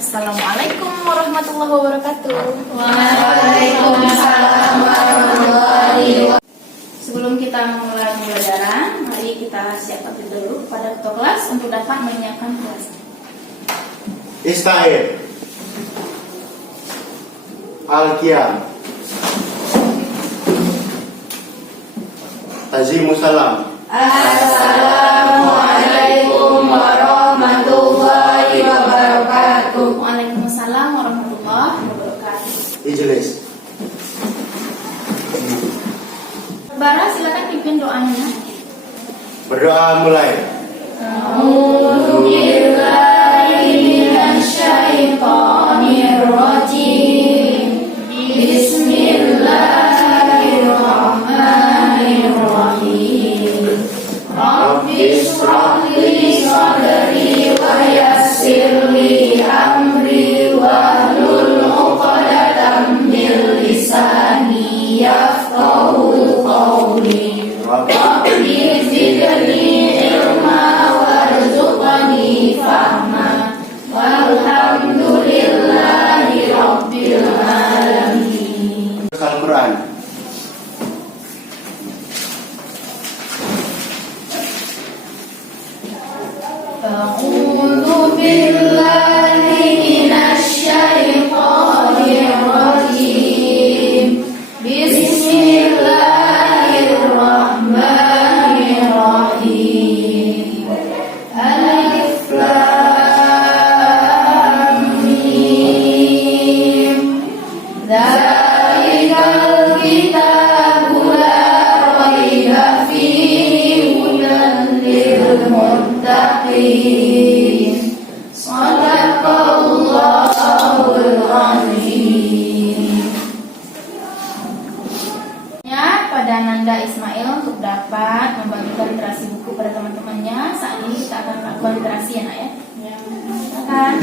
Assalamualaikum warahmatullahi wabarakatuh. Waalaikumsalam warahmatullahi wabarakatuh. Sebelum kita memulai pembelajaran, mari kita siapkan dulu pada ketua kelas untuk dapat menyiapkan kelas. Ista'id Al-Qiyam Tazimussalam. Assalamualaikum warahmatullahi wabarakatuh. Waalaikumsalam warahmatullahi wabarakatuh. Ijlis. Bara, silakan pimpin doanya. Berdoa mulai. A'udzu billahi minasyaitonir rajim. Bismillahirrahmanirrahim. Rabbi shrah li sadri wa yassir li amri wahlul 'uqdatam min lisani yafqahu qawli. Rabbi zidni ilma warzuqni fahma. Walhamdulillahi rabbil alamin. Al-Quran. A'udzu billahi minasyaitonir rajim. Bismillahirrahmanirrahim. Alif lam mim. Dzalikal kitabu la raiba fihi hudan lil muttaqin. Shadaqallahul azim. Pada Nanda Ismail untuk dapat membagikan literasi buku pada teman-temannya. Saat ini kita akan melakukan literasi ya nak ya. Silakan.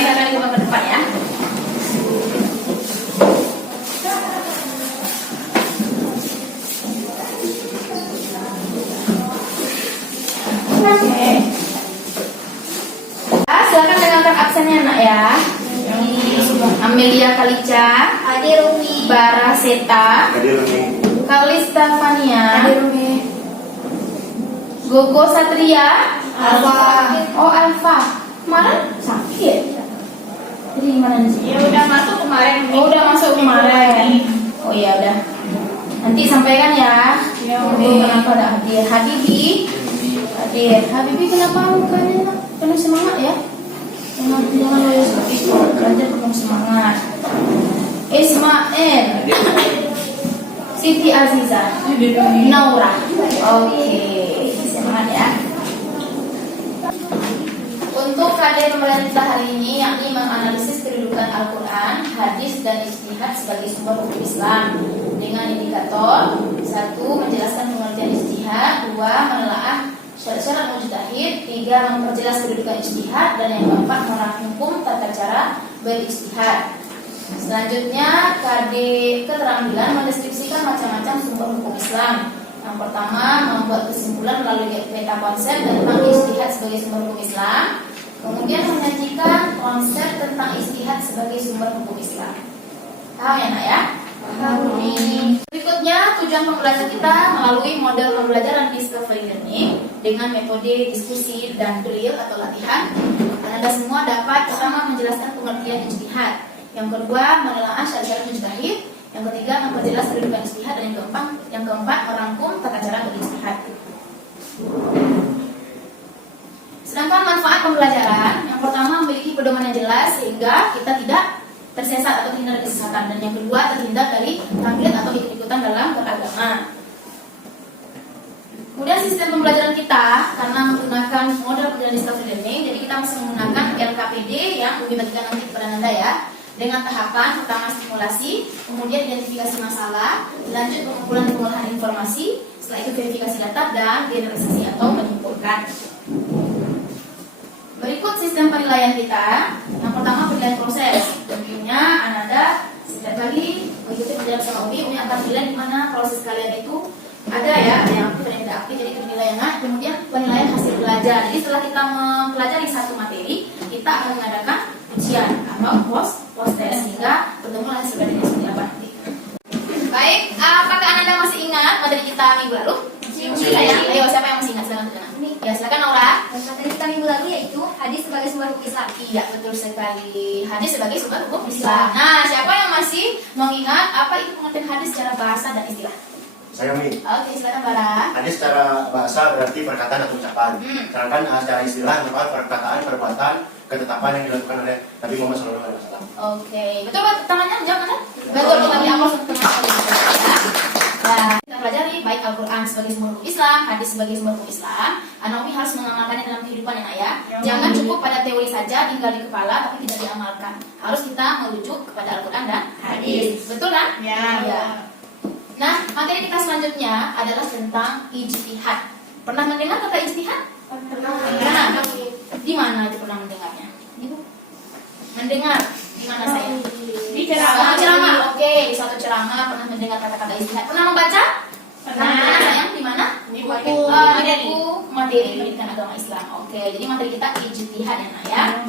Silakan ke depan ya. Oke. Silakan dengarkan absennya nak ya. Amelia Kalica, Ade Rumi. Bara Seta, Hadir Umi. Kalista Fania, Rumi. Gogo Satria, Alfa. Oh Alfa. Kemarin sakit. Jadi gimana nih? Ya udah masuk kemarin. Oh udah masuk kemarin. Oh ya udah. Nanti sampaikan ya. Oh, kenapa ada hadir? Habibi. Hadir. Habibi kenapa mukanya penuh semangat ya? Jangan loyo seperti itu. Belajar penuh semangat. Ismail. Siti Aziza. Naura. Oke. Semangat ya. Untuk kajian pembelajaran kita hari ini yakni menganalisis kedudukan Al-Quran, hadis dan ijtihad sebagai sumber hukum Islam dengan indikator 1. Menjelaskan pengertian ijtihad, 2. Menelaah syarat-syarat mujtahid, 3. Memperjelas kedudukan ijtihad, dan yang keempat menerangkan hukum tata cara berijtihad. Selanjutnya KD keterampilan mendeskripsikan macam-macam sumber hukum Islam. Yang pertama, membuat kesimpulan melalui peta konsep tentang ijtihad sebagai sumber hukum Islam. Kemudian menyajikan konsep tentang ijtihad sebagai sumber hukum Islam. Paham ya nak ya? Paham. Berikutnya tujuan pembelajaran kita melalui model pembelajaran discovery learning dengan metode diskusi dan drill atau latihan. Dan Anda semua dapat pertama menjelaskan pengertian ijtihad. Yang kedua, menelaah syarat-syarat mujtahid. Yang ketiga, memperjelas kedudukan ijtihad, dan yang keempat merangkum tata cara berijtihad. Sedangkan manfaat pembelajaran, yang pertama memiliki pedoman yang jelas sehingga kita tidak tersesat atau terhindar dari kesesatan, dan yang kedua terhindar dari taklid atau ikut-ikutan dalam beragama. Kemudian sistem pembelajaran kita karena menggunakan model pembelajaran discovery learning, jadi kita masih menggunakan LKPD yang Umi bagikan nanti kepada Anda ya. Dengan tahapan pertama simulasi, kemudian identifikasi masalah, lanjut pengumpulan dan pengolahan informasi, setelah itu verifikasi data dan generalisasi atau menyimpulkan. Berikut sistem penilaian kita. Yang pertama penilaian proses. Tentunya Ananda setiap kali mengikuti penjelasan sama Umi akan menilai di mana proses kalian itu ada ya, ada yang aktif dan yang tidak aktif. Jadi penilaian, kemudian penilaian hasil belajar. Jadi setelah kita mempelajari satu materi, kita akan mengadakan ujian atau post test hingga bertemu hasil belajarnya seperti apa nanti. Baik, apakah Ananda masih ingat materi kita minggu lalu? Masih. Ya. Ayo, siapa yang masih ingat? Silakan tunjukkan. Ya, silakan Aura. Materi kita minggu lalu yaitu hadis sebagai sumber hukum Islam. Iya, betul sekali. Hadis sebagai sumber hukum Islam. Nah, siapa yang masih mengingat apa itu pengertian hadis secara bahasa dan istilah? Saya Mi. Oke, silakan Bara. Hadis secara bahasa berarti perkataan atau ucapan. Sedangkan secara istilah merupakan perkataan, perbuatan, ketetapan yang dilakukan oleh Nabi Muhammad SAW. Oke, betul Pak. Tangannya jawab mana? Betul, kami upload untuk teman-teman. Nah, kita pelajari baik Al-Quran sebagai sumber hukum Islam, hadis sebagai sumber hukum Islam. Anawi harus mengamalkannya dalam kehidupan ya. Jangan cukup pada teori saja, tinggal di kepala, tapi tidak diamalkan. Harus kita merujuk kepada Al-Quran dan hadis. Betul kan? Ya. Nah, materi kita selanjutnya adalah tentang ijtihad. Pernah mendengar kata ijtihad? Pernah. Di mana itu pernah mendengarnya? Mendengar di mana saya? Di Ceramah. Oke, di suatu ceramah pernah mendengar kata-kata ijtihad. Pernah membaca? Pernah. Sayang di mana? Di buku materi pendidikan agama Islam. Oke, jadi materi kita ijtihad ya.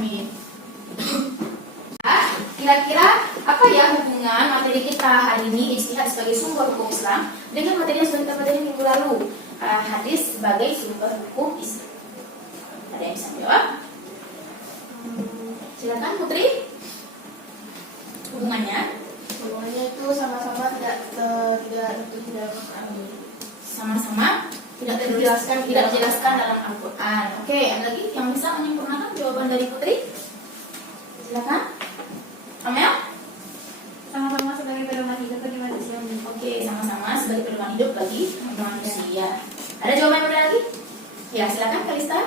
Kira-kira apa ya hubungan materi kita hari ini ijtihad sebagai sumber hukum Islam dengan materi yang sudah kita pelajari minggu lalu, hadis sebagai sumber hukum Islam? Ada yang bisa jawab? Silakan Putri. Hubungannya itu sama-sama tidak sama-sama tidak dijelaskan dalam Al-Quran. Oke, ada lagi yang bisa menyempurnakan jawaban dari Putri? Silakan. Amel? sama-sama sebagai pedoman hidup bagi manusia. Oke, sama-sama sebagai pedoman hidup bagi manusia. Ada jawaban yang lagi? Ya, silakan Kalista.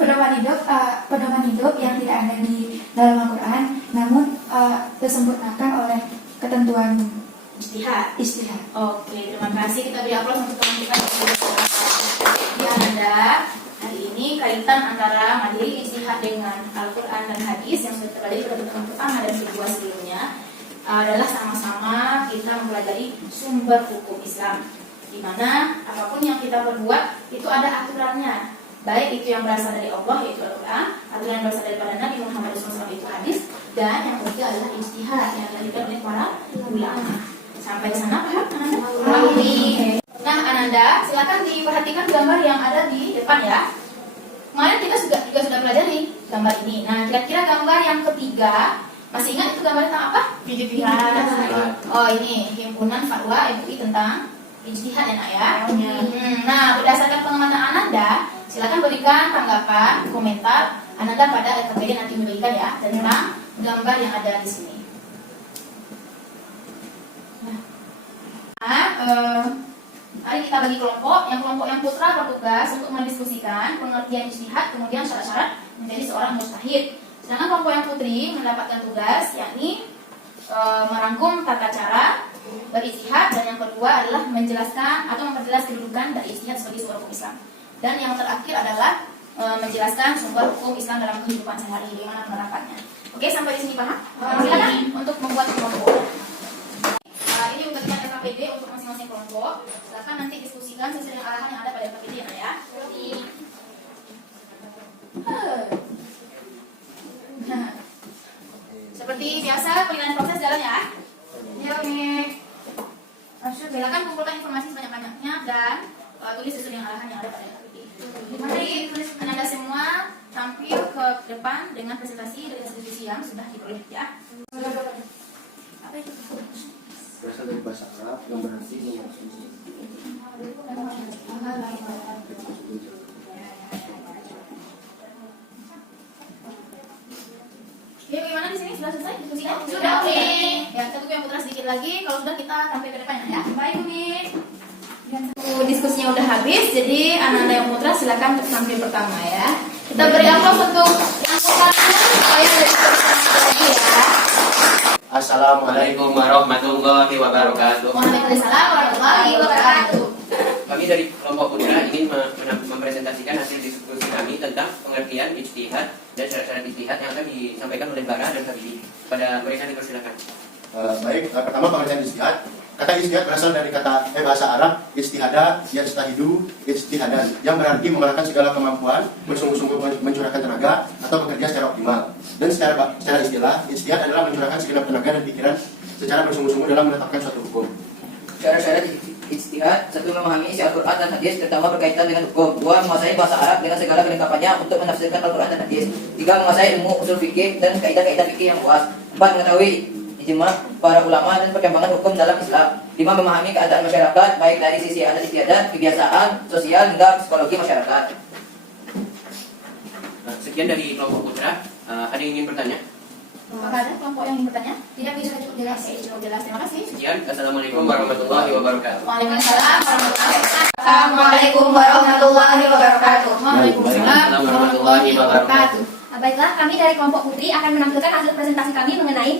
Pedoman hidup yang tidak ada di dalam Al-Quran, namun disempurnakan oleh ketentuan Ijtihad. Oke, terima kasih. Kita beri aplaus untuk teman kita. Jadi Anda hari ini kaitan antara materi ijtihad dengan Al-Quran dan hadis yang sudah terjadi pada pertemuan pertama dan kedua sebelumnya adalah sama-sama kita mempelajari sumber hukum Islam, di mana apapun yang kita perbuat itu ada aturannya, baik itu yang berasal dari Allah yaitu Al-Quran, aturan yang berasal daripada Nabi Muhammad SAW itu hadis, dan yang ketiga adalah ijtihad yang dilakukan oleh para ulama. Sampai ke sana paham Ananda? Nah Ananda, silakan diperhatikan gambar yang ada di depan ya. Kemarin kita juga sudah pelajari gambar ini. Nah kira-kira gambar yang ketiga, masih ingat itu gambar tentang apa? Ijtihad. Oh ini himpunan fatwa MUI tentang ijtihad ya nak ya. Nah berdasarkan pengamatan Ananda, silakan berikan tanggapan, komentar Ananda pada LKPD nanti memberikan ya tentang gambar yang ada di sini. Mari kita bagi kelompok. Yang kelompok yang putra bertugas untuk mendiskusikan pengertian ijtihad, kemudian syarat-syarat menjadi seorang mujtahid. Sedangkan kelompok yang putri mendapatkan tugas yakni merangkum tata cara berijtihad, dan yang kedua adalah menjelaskan atau memperjelas kedudukan dari ijtihad sebagai sumber hukum Islam. Dan yang terakhir adalah menjelaskan sumber hukum Islam dalam kehidupan sehari-hari, bagaimana penerapannya. Oke, sampai di sini paham? Silakan untuk membuat kelompok. Ini untuk LKPD untuk masing-masing kelompok. Silakan nanti diskusikan sesuai dengan arahan yang ada pada LKPD ya. Seperti biasa penilaian proses jalan ya. Ya oke. Silakan kumpulkan informasi sebanyak-banyaknya dan tulis sesuai dengan arahan yang ada pada LKPD. Mari Anda semua tampil ke depan dengan presentasi dari institusi yang sudah diperoleh ya. Apa itu? Berasal dari bahasa Arab yang berarti nomor Ya, bagaimana di sini sudah selesai diskusinya? Sudah, oke. Ya, kita tunggu yang putra sedikit lagi. Kalau sudah kita tampil ke depan ya. Baik, Umi. Diskusinya udah habis, jadi anak-anak yang putra silakan untuk tampil pertama ya. Kita beri aplaus untuk yang satu supaya lebih bersemangat lagi ya. Assalamualaikum. Assalamualaikum warahmatullahi wabarakatuh. Waalaikumsalam warahmatullahi wabarakatuh. Kami dari kelompok Putra ingin mempresentasikan hasil diskusi kami tentang pengertian ijtihad dan syarat-syarat ijtihad yang akan disampaikan oleh Bara dan Habibie. Pada mereka dipersilakan. Baik, pertama pengertian ijtihad. Kata ijtihad berasal dari kata bahasa Arab ijtihada, yajtahidu, ijtihadan, yang berarti mengerahkan segala kemampuan, bersungguh-sungguh mencurahkan tenaga atau bekerja secara optimal. Dan secara istilah, ijtihad adalah mencurahkan segenap tenaga dan pikiran secara bersungguh-sungguh dalam menetapkan suatu hukum. Syarat-syarat ijtihad: 1. Memahami isi Al-Quran dan hadis terutama berkaitan dengan hukum. 2. Menguasai bahasa Arab dengan segala kelengkapannya untuk menafsirkan Al-Quran dan hadis. 3. Menguasai ilmu usul fikih dan kaidah-kaidah fikih yang luas. 4. Mengetahui ijma para ulama dan perkembangan hukum dalam Islam. 5. Memahami keadaan masyarakat baik dari sisi adat istiadat, kebiasaan, sosial hingga psikologi masyarakat. Sekian dari kelompok Putra. Ada yang ingin bertanya? Apakah ada kelompok yang ingin bertanya? Tidak, bisa cukup jelas. Cukup jelas. Terima kasih. Sekian. Assalamualaikum warahmatullahi wabarakatuh. Waalaikumsalam warahmatullahi wabarakatuh. Assalamualaikum warahmatullahi wabarakatuh. Waalaikumsalam warahmatullahi wabarakatuh. Baiklah, kami dari kelompok Putri akan menampilkan hasil presentasi kami mengenai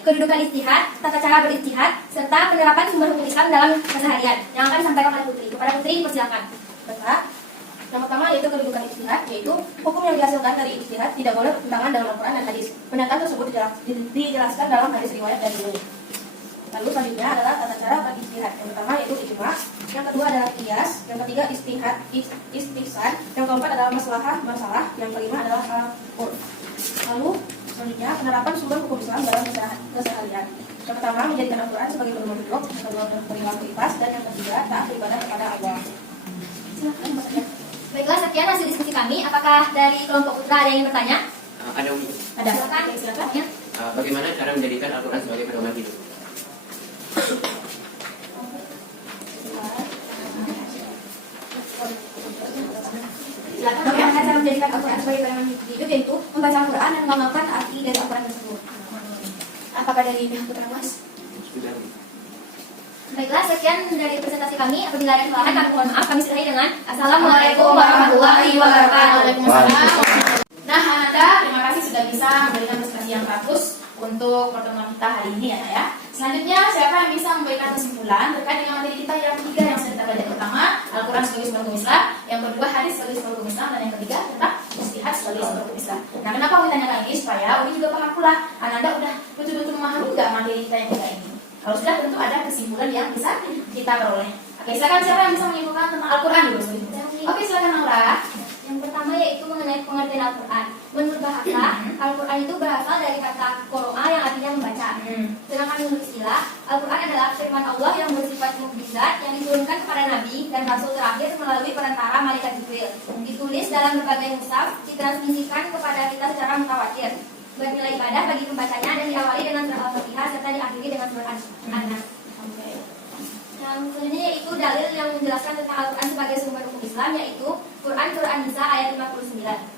kedudukan ijtihad, tata cara berijtihad, serta penerapan sumber hukum Islam dalam keseharian yang akan disampaikan oleh Putri. Kepada Putri, dipersilakan. Baiklah. Yang pertama yaitu kedudukan ijtihad, yaitu hukum yang dihasilkan dari ijtihad tidak boleh bertentangan dalam Al-Quran dan hadis. Pendapat tersebut dijelaskan dalam hadis riwayat dari Nabi. Lalu selanjutnya adalah tata cara berijtihad. Yang pertama yaitu ijma, yang kedua adalah qiyas, yang ketiga istihsan, yang keempat adalah masalah, yang kelima adalah al-qur. Lalu selanjutnya penerapan sumber hukum Islam dalam keseharian. Yang pertama menjadikan Al-Quran sebagai pedoman hidup, yang kedua perilaku ikhlas, dan yang ketiga taat beribadah kepada Allah. Silakan Mbak Saja. Baiklah, sekian hasil diskusi kami. Apakah dari kelompok Putra ada yang ingin bertanya? Ada Umi. Ada. Silakan. Ya. Bagaimana cara menjadikan Al-Quran sebagai pedoman hidup? Silakan. Bagaimana cara menjadikan Al-Quran sebagai pedoman hidup, yaitu membaca Al-Quran dan mengamalkan arti dari Al-Quran tersebut. Apakah dari pihak Putra Mas? Sudah. Baiklah, sekian dari presentasi kami. Apabila ada kesalahan, kami mohon maaf. Kami sudahi dengan Assalamualaikum warahmatullahi wabarakatuh. Waalaikumsalam. Nah, Ananda, terima kasih sudah bisa memberikan presentasi yang bagus untuk pertemuan kita hari ini ya. Selanjutnya, siapa yang bisa memberikan kesimpulan terkait dengan materi kita yang ketiga yang sudah kita belajar? Pertama, Al-Quran sebagai sumber hukum Islam, yang kedua hadis sebagai sumber hukum Islam, dan yang ketiga tentang ijtihad sebagai sumber hukum Islam. Nah, kenapa aku ditanyakan ini? Supaya Uni juga paham pula. Ananda udah betul-betul memahami nggak materi kita yang ketiga ini? Kalau sudah, tentu ada kesimpulan yang bisa kita peroleh. Oke, silakan siapa yang bisa menyimpulkan tentang Al-Quran dulu? Oke, silakan Laura. Yang pertama yaitu mengenai pengertian Al-Quran. Menurut bahasa, Al-Quran itu berasal dari kata Qur'an yang artinya membaca. Sedangkan menurut istilah, Al-Quran adalah firman Allah yang bersifat mukjizat yang diturunkan kepada Nabi dan Rasul terakhir melalui perantara malaikat Jibril. Ditulis dalam berbagai mushaf, ditransmisikan kepada kita secara mutawatir. Bernilai ibadah bagi pembacanya dan diawali dengan surah Al-Fatihah serta diakhiri dengan surah An-Nas. Yang selanjutnya yaitu dalil yang menjelaskan tentang Al-Quran sebagai sumber hukum Islam, yaitu Quran Surah An-Nisa ayat 59.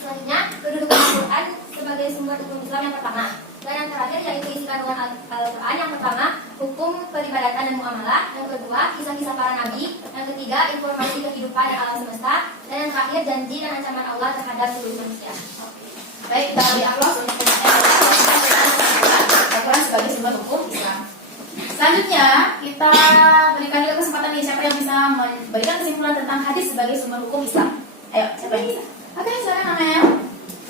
Selanjutnya, kedudukan Al-Quran sebagai sumber hukum Islam yang pertama. Dan yang terakhir yaitu isi kandungan Al-Quran. Yang pertama, hukum peribadatan dan muamalah. Yang kedua, kisah-kisah para nabi. Yang ketiga, informasi kehidupan dan alam semesta. Dan yang terakhir, janji dan ancaman Allah terhadap seluruh manusia. Baik, kita beri aplaus untuk Al-Quran sebagai sumber hukum Islam. Selanjutnya, kita berikan juga kesempatan nih siapa yang bisa memberikan kesimpulan tentang hadis sebagai sumber hukum Islam. Ayo, siapa yang bisa? Oke, silakan namanya.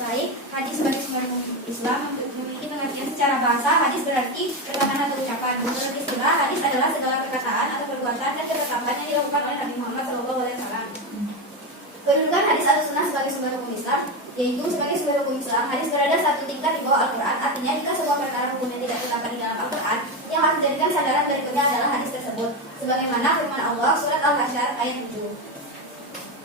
Baik, hadis sebagai sumber hukum Islam memiliki pengertian secara bahasa. Hadis berarti perkataan atau ucapan. Menurut istilah, hadis adalah segala perkataan atau perbuatan dan ketetapan yang dilakukan oleh Nabi Muhammad SAW. Kedudukan hadis atau sunnah sebagai sumber hukum Islam, yaitu sebagai sumber hukum Islam, hadis berada satu tingkat di bawah Al-Quran. Artinya, jika sebuah perkara hukum yang tidak ditetapkan di dalam Al-Quran, yang harus dijadikan sandaran berikutnya adalah hadis tersebut. Sebagaimana firman Allah surat Al-Hasyr ayat 7.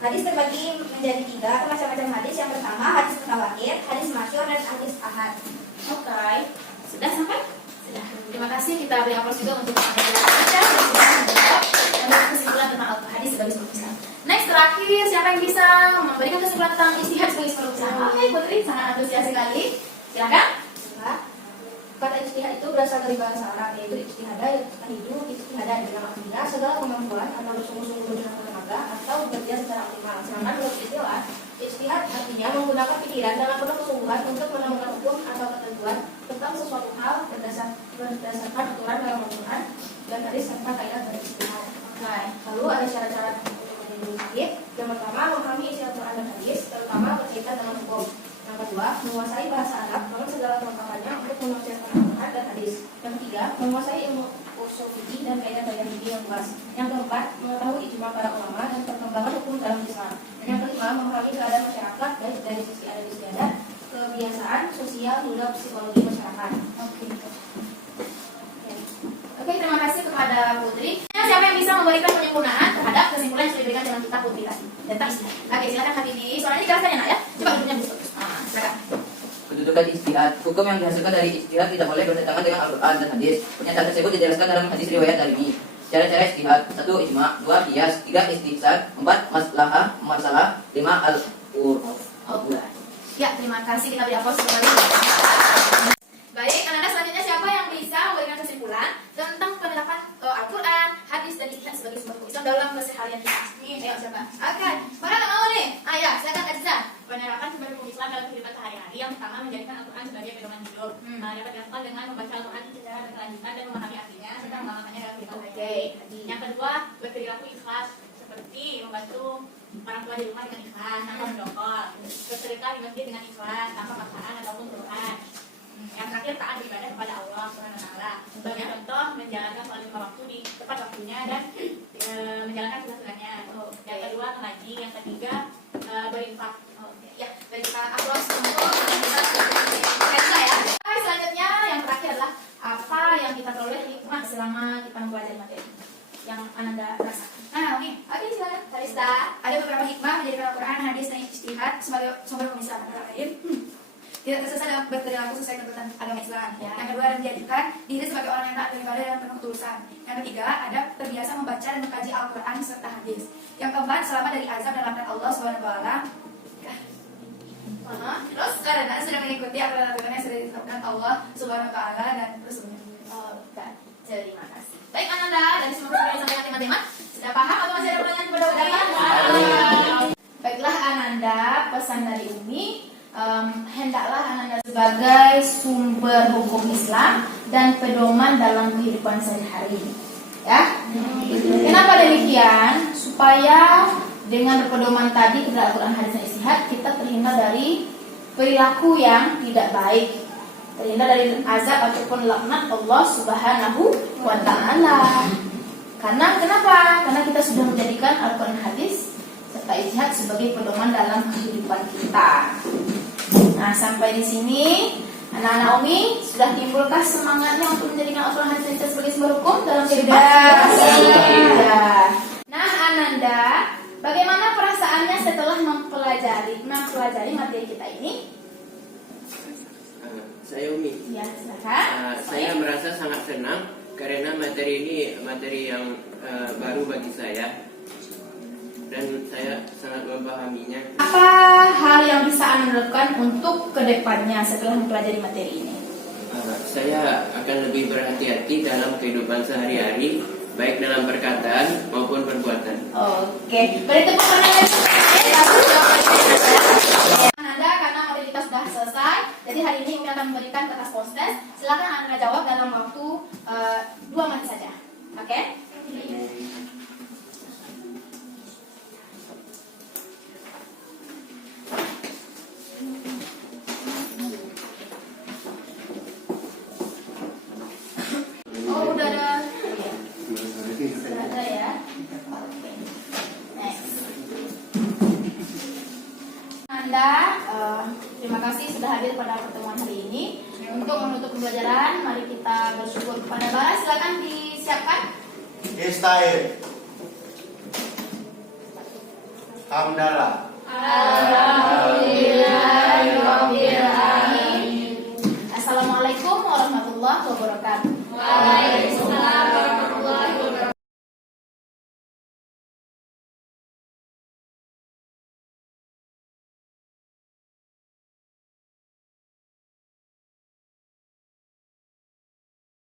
Hadis terbagi menjadi 3 macam-macam hadis. Yang pertama, hadis mutawatir, hadis masyhur, dan hadis ahad. Oke, sudah sampai? Sudah. Terima kasih, kita beri aplaus juga untuk Anda yang sudah menjawab dan memberikan kesimpulan tentang hadis sebagai sumber hukum Islam. Next, terakhir, siapa yang bisa memberikan kesimpulan tentang ijtihad sebagai sumber hukum Islam? Oke, Putri, sangat antusias sekali. Silakan. Kata ijtihad itu berasal dari bahasa Arab, yaitu ijtihada, yaitu ijtihadan dengan artinya segala kemampuan atau bersungguh-sungguh berusaha tenaga atau bekerja secara optimal. Sedangkan menurut istilah, ijtihad artinya menggunakan pikiran dalam penuh kesungguhan untuk menemukan hukum atau ketentuan tentang sesuatu hal berdasarkan aturan dalam Al-Quran dan hadis serta kaidah berijtihad. Nah, lalu ada syarat-syarat untuk menjadi mujtahid. Yang pertama, memahami isi Al-Quran dan hadis, terutama berkaitan dengan hukum. Yang kedua, menguasai bahasa Arab dengan segala kelengkapannya untuk menafsirkan Al-Quran dan hadis. Yang ketiga, menguasai ilmu usul fikih dan kaidah-kaidah fikih yang luas. Yang keempat, mengetahui ijma para ulama dan perkembangan hukum dalam Islam. Dan yang kelima, memahami keadaan masyarakat baik dari sisi adat istiadat, kebiasaan, sosial, hingga psikologi masyarakat. Oke, terima kasih kepada Putri. Siapa yang bisa memberikan penyempurnaan terhadap kesimpulan yang sudah diberikan dengan kitab Putri tadi? Tentang istilah. Oke, silakan Habibi. Soalnya dijelaskan ya, Nak ya. Coba duduknya dulu. Silakan. Kedudukan ijtihad. Hukum yang dihasilkan dari ijtihad tidak boleh bertentangan dengan Al-Quran dan hadis. Pernyataan tersebut dijelaskan dalam hadis riwayat Darimi. Cara-cara ijtihad: 1. Ijma', 2. Qiyas, 3. Istihsan, 4. Maslahah, masalah, 5. Al-urf. Ya, terima kasih. Kita beri aplaus kembali. Baik, anak-anak selanjutnya siapa yang bisa memberikan kesimpulan tentang penerapan Al-Quran, hadis dan ijtihad sebagai sumber hukum Islam dalam keseharian kita? Ayo siapa? Oke, mana nggak mau nih? Ayo, silakan Aziza. Penerapan sumber hukum Islam dalam kehidupan sehari-hari yang pertama menjadikan Al-Quran sebagai pedoman hidup. Dapat dilakukan dengan membaca Al-Quran secara berkelanjutan dan memahami artinya serta mengamalkannya dalam kehidupan sehari-hari. Yang kedua, berperilaku ikhlas seperti membantu orang tua di rumah dengan ikhlas tanpa mendongkol, bersedekah di masjid dengan ikhlas tanpa paksaan ataupun Quran. Yang terakhir, taat beribadah kepada Allah SWT. Sebagai contoh, menjalankan sholat lima waktu di tepat waktunya dan menjalankan sunat-sunatnya. Yang kedua, mengaji. Yang ketiga, berinfak. Ya, baik, kita aplaus untuk Aziza ya. Selanjutnya yang terakhir adalah apa yang kita peroleh hikmah selama kita mempelajari materi yang Ananda rasakan. Nah, oke, silakan. Kalista, ada beberapa hikmah menjadikan Al-Quran, hadis dan ijtihad sebagai sumber hukum Islam. Antara lain, tidak tersesat dalam berperilaku sesuai tuntutan agama Islam. Yang kedua, ada menjadikan diri sebagai orang yang taat beribadah dalam penuh ketulusan. Yang ketiga, ada terbiasa membaca dan mengkaji Al-Quran serta hadis. Yang keempat, selamat dari azab dan laknat Allah SWT. Terus karena sudah mengikuti aturan-aturan yang sudah ditetapkan Allah SWT dan Rasulnya. Terima kasih. Baik Ananda, dari semua yang disampaikan teman-teman, sudah paham atau masih ada pertanyaan kepada Umi? Baiklah Ananda, pesan dari Umi. Hendaklah Ananda sebagai sumber hukum Islam dan pedoman dalam kehidupan sehari-hari. Ya, kenapa demikian? Supaya dengan berpedoman tadi kepada Al-Quran, hadis dan ijtihad, kita terhindar dari perilaku yang tidak baik, terhindar dari azab ataupun laknat Allah Subhanahu wa Ta'ala. Karena kenapa? Karena kita sudah menjadikan Al-Quran, hadis serta ijtihad sebagai pedoman dalam kehidupan kita. Nah, sampai di sini anak-anak Umi sudah timbulkah semangatnya untuk menjadikan Al-Quran, hadis dan ijtihad sebagai sumber hukum dalam kehidupan? Sudah. Nah, Ananda, bagaimana perasaannya setelah mempelajari materi kita ini? Saya Umi. Ya, silakan. Saya merasa sangat senang karena materi ini materi yang baru bagi saya dan saya sangat memahaminya. Apa hal yang bisa Anda lakukan untuk kedepannya setelah mempelajari materi ini? Saya akan lebih berhati-hati dalam kehidupan sehari-hari, baik dalam perkataan maupun perbuatan. Oke, beri tepuk tangan. Anda karena materi kita sudah selesai, jadi hari ini Umi akan memberikan kertas post-test. Silakan Anda jawab dalam waktu 2 menit saja. Oke? Oh, udah ada. Sudah ada ya. Oke. Next. Anda, terima kasih sudah hadir pada pertemuan hari ini. Untuk menutup pembelajaran, mari kita bersyukur kepada Allah. Silakan disiapkan. Istair. Hamdalah. Alhamdulillahirabbil